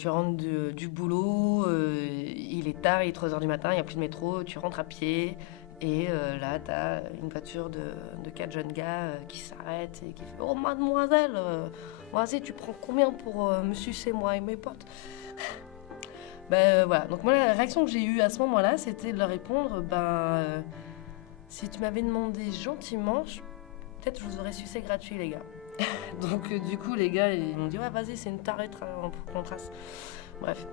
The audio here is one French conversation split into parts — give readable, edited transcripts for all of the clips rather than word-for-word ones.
Tu rentres du boulot, il est tard, il est 3 heures du matin, il n'y a plus de métro, tu rentres à pied. Et là, tu as une voiture de 4 jeunes gars qui s'arrêtent et qui fait « Oh, mademoiselle, vas-y, tu prends combien pour me sucer, moi et mes potes ?» Voilà. Donc moi, la réaction que j'ai eue à ce moment-là, c'était de leur répondre si tu m'avais demandé gentiment, peut-être je vous aurais sucé gratuit, les gars. » Donc du coup, les gars, ils m'ont dit « Ouais, vas-y, c'est une tarée pour qu'on trace. » Bref.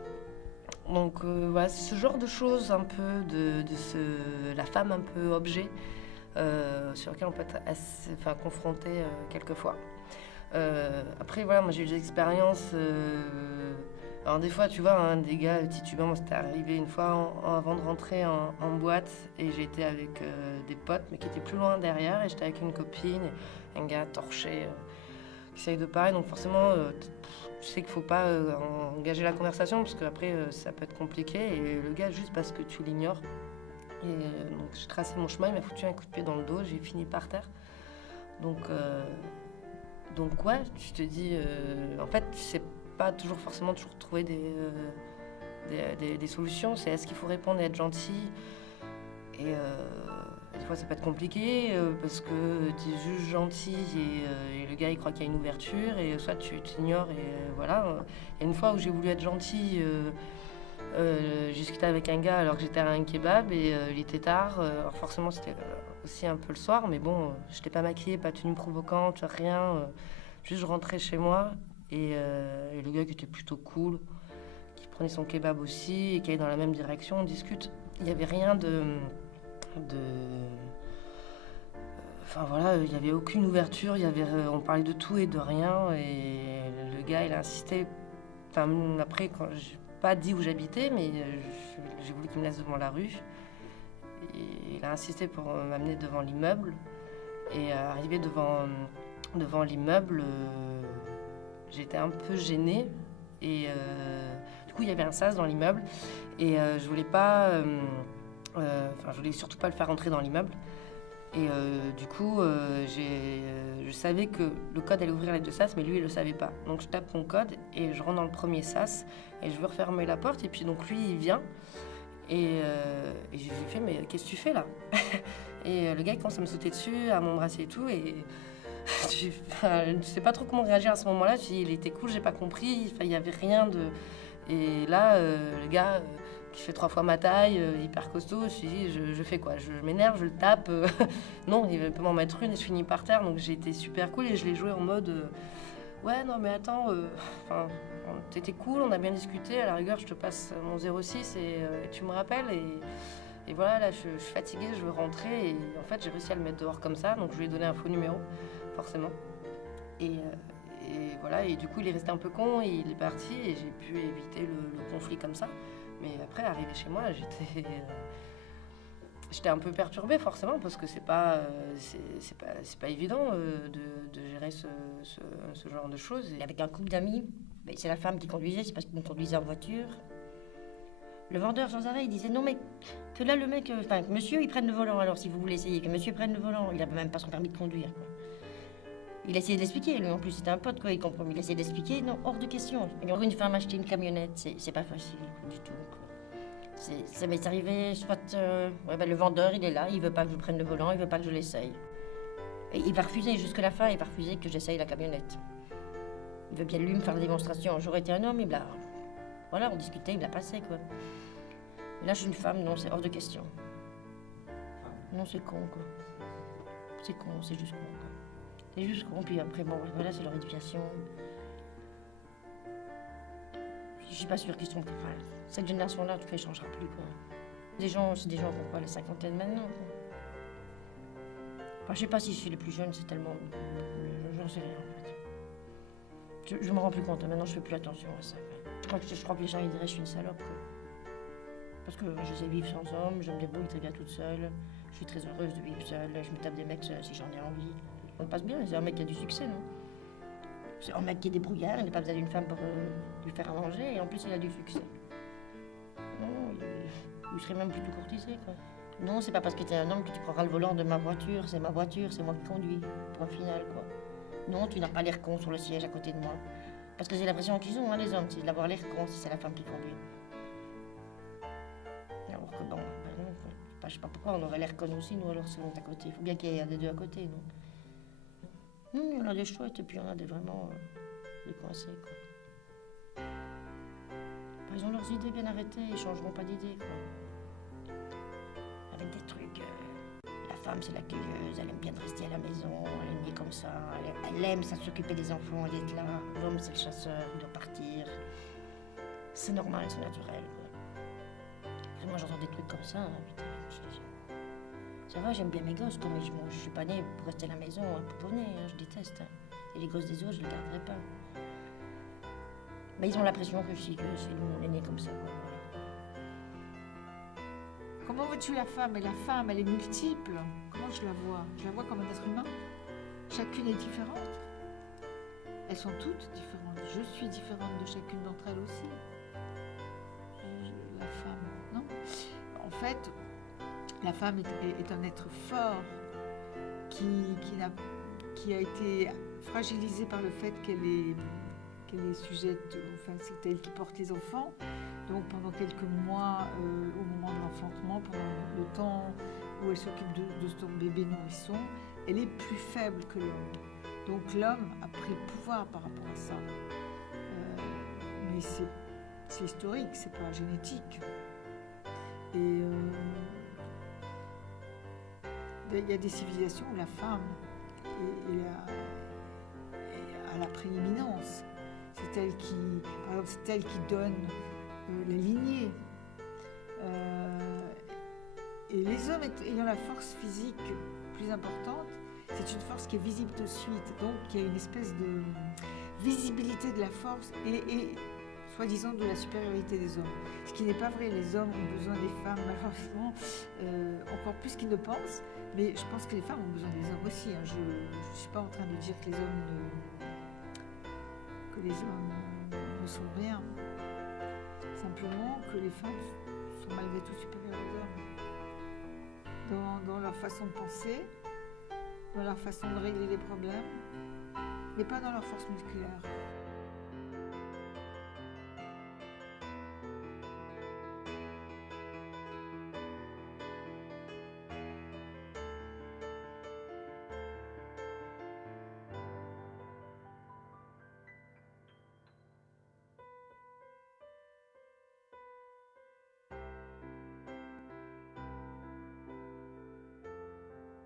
Donc voilà, c'est ce genre de choses un peu la femme un peu objet sur lequel on peut être confronté quelquefois. Après voilà, moi j'ai eu des expériences. Alors des fois tu vois, hein, des gars titubants, moi c'était arrivé une fois avant de rentrer en boîte et j'étais avec des potes mais qui étaient plus loin derrière et j'étais avec une copine, un gars torché qui essaye de parler, donc forcément tu sais qu'il faut pas engager la conversation parce qu'après ça peut être compliqué et le gars juste parce que tu l'ignores. Et donc j'ai tracé mon chemin, il m'a foutu un coup de pied dans le dos, j'ai fini par terre. Donc ouais, tu te dis, en fait tu sais pas toujours trouver des solutions. C'est est-ce qu'il faut répondre et être gentil et des fois ça peut être compliqué parce que tu es juste gentil et le gars il croit qu'il y a une ouverture et soit tu t'ignores et voilà. Il y a une fois où j'ai voulu être gentil, j'ai discuté avec un gars alors que j'étais à un kebab et il était tard. Alors forcément c'était aussi un peu le soir, mais bon, je n'étais pas maquillée, pas tenue provocante, rien. Juste je rentrais chez moi et le gars qui était plutôt cool, qui prenait son kebab aussi et qui allait dans la même direction, on discute. Il n'y avait rien Enfin voilà, il n'y avait aucune ouverture, on parlait de tout et de rien et le gars il a insisté. Enfin après, quand j'ai pas dit où j'habitais, mais j'ai voulu qu'il me laisse devant la rue. Et il a insisté pour m'amener devant l'immeuble. Et arrivé devant l'immeuble, j'étais un peu gênée. Et du coup, il y avait un sas dans l'immeuble. Et je voulais pas... je voulais surtout pas le faire rentrer dans l'immeuble. Et du coup, je savais que le code allait ouvrir les 2 sas, mais lui, il le savait pas. Donc je tape mon code et je rentre dans le premier sas et je veux refermer la porte. Et puis donc lui, il vient et je lui fais « Mais qu'est-ce que tu fais là ?» Et le gars, il commence à me sauter dessus, à m'embrasser et tout. Et je sais pas trop comment réagir à ce moment-là. Il était cool, j'ai pas compris. Il y avait rien de... Et là, le gars... qui fait 3 fois ma taille, hyper costaud, je me suis dit, je fais quoi? Je m'énerve, je le tape. Non, il peut m'en mettre une et je finis par terre. Donc j'ai été super cool et je l'ai joué en mode ouais, non, mais attends, t'étais cool, on a bien discuté. À la rigueur, je te passe mon 06 et tu me rappelles. Et voilà, là, je suis fatiguée, je veux rentrer. Et en fait, j'ai réussi à le mettre dehors comme ça. Donc je lui ai donné un faux numéro, forcément. Et voilà, et du coup, il est resté un peu con et il est parti. Et j'ai pu éviter le conflit comme ça. Mais après, arrivé chez moi, j'étais un peu perturbée forcément parce que c'est pas évident de gérer ce genre de choses. Avec un couple d'amis, c'est la femme qui conduisait, c'est parce qu'ils conduisaient en voiture. Le vendeur sans arrêt, il disait non mais que là le mec, que monsieur il prenne le volant alors si vous voulez essayer, que monsieur prenne le volant, il avait même pas son permis de conduire. Quoi. Il a essayé d'expliquer, lui en plus c'était un pote quoi, il comprend. Il a essayé d'expliquer, non, hors de question. Pour une femme acheter une camionnette, c'est pas facile du tout. Quoi. Ça m'est arrivé, soit le vendeur il est là, il veut pas que je prenne le volant, il veut pas que je l'essaye. Et il va refuser jusqu'à la fin, il va refuser que j'essaye la camionnette. Il veut bien lui me faire la démonstration. J'aurais été un homme, voilà, on discutait, il l'a passé quoi. Mais là je suis une femme, non, c'est hors de question. Non, c'est con quoi. C'est con, c'est juste con quoi. C'est juste con, puis après, bon, voilà, c'est leur éducation. Je suis pas sûre qu'ils sont... Enfin, cette génération-là, en tout cas, elle changera plus, quoi. C'est des gens qui ont quoi, la cinquantaine maintenant, quoi. Enfin, je sais pas si chez les plus jeunes, c'est tellement... J'en sais rien, en fait. Je me rends plus compte, maintenant, je fais plus attention à ça. Je crois que les gens, ils diraient que je suis une salope, quoi. Parce que je sais vivre sans homme, je me débrouille très bien toute seule. Je suis très heureuse de vivre seule, je me tape des mecs seuls si j'en ai envie. On passe bien, c'est un mec qui a du succès, non? C'est un mec qui est débrouillard, il n'a pas besoin d'une femme pour lui faire à manger, et en plus il a du succès. Non, il serait même plutôt courtisé, quoi. Non, c'est pas parce que t'es un homme que tu prendras le volant de ma voiture, c'est moi qui conduis, point final, quoi. Non, tu n'as pas l'air con sur le siège à côté de moi. Parce que c'est l'impression qu'ils ont, hein, les hommes, c'est d'avoir l'air con si c'est la femme qui conduit. Alors que bon, ben non, je sais pas pourquoi on aurait l'air con aussi, nous, alors si on est à côté. Il faut bien qu'il y ait des deux à côté, non? Il y en a des chouettes et puis il y en a des vraiment des coincés, quoi. Ils ont leurs idées bien arrêtées, ils changeront pas d'idées, quoi. Avec des trucs. La femme, c'est l'accueilleuse, elle aime bien rester à la maison, elle aime bien comme ça, elle aime ça s'occuper des enfants, elle est là. L'homme, c'est le chasseur, il doit partir. C'est normal, c'est naturel, quoi. Et moi, j'entends des trucs comme ça, hein, putain, ça va, j'aime bien mes gosses, mais je suis pas née pour rester à la maison, à pouponner, hein, je déteste. Hein. Et les gosses des autres, je les garderai pas. Mais ils ont l'impression que c'est nous, on est nés comme ça, quoi. Comment vois-tu la femme? Et la femme, elle est multiple. Comment je la vois? Je la vois comme un être humain. Chacune est différente. Elles sont toutes différentes. Je suis différente de chacune d'entre elles aussi. La femme, non? En fait, la femme est un être fort qui a été fragilisé par le fait qu'elle est sujette, enfin c'est elle qui porte les enfants. Donc pendant quelques mois, au moment de l'enfantement, pendant le temps où elle s'occupe de son bébé nourrisson, elle est plus faible que l'homme. Donc l'homme a pris le pouvoir par rapport à ça. Mais c'est historique, c'est pas génétique. Et il y a des civilisations où la femme a la prééminence. C'est elle qui, par exemple, c'est elle qui donne la lignée. Et les hommes ayant la force physique plus importante, c'est une force qui est visible de suite. Donc il y a une espèce de visibilité de la force et soi-disant de la supériorité des hommes. Ce qui n'est pas vrai, les hommes ont besoin des femmes, malheureusement, encore plus qu'ils ne pensent. Mais je pense que les femmes ont besoin des hommes aussi. Hein. Je ne suis pas en train de dire que les hommes ne sont rien. Simplement que les femmes sont malgré tout supérieures aux hommes. Dans leur façon de penser, dans leur façon de régler les problèmes, mais pas dans leur force musculaire.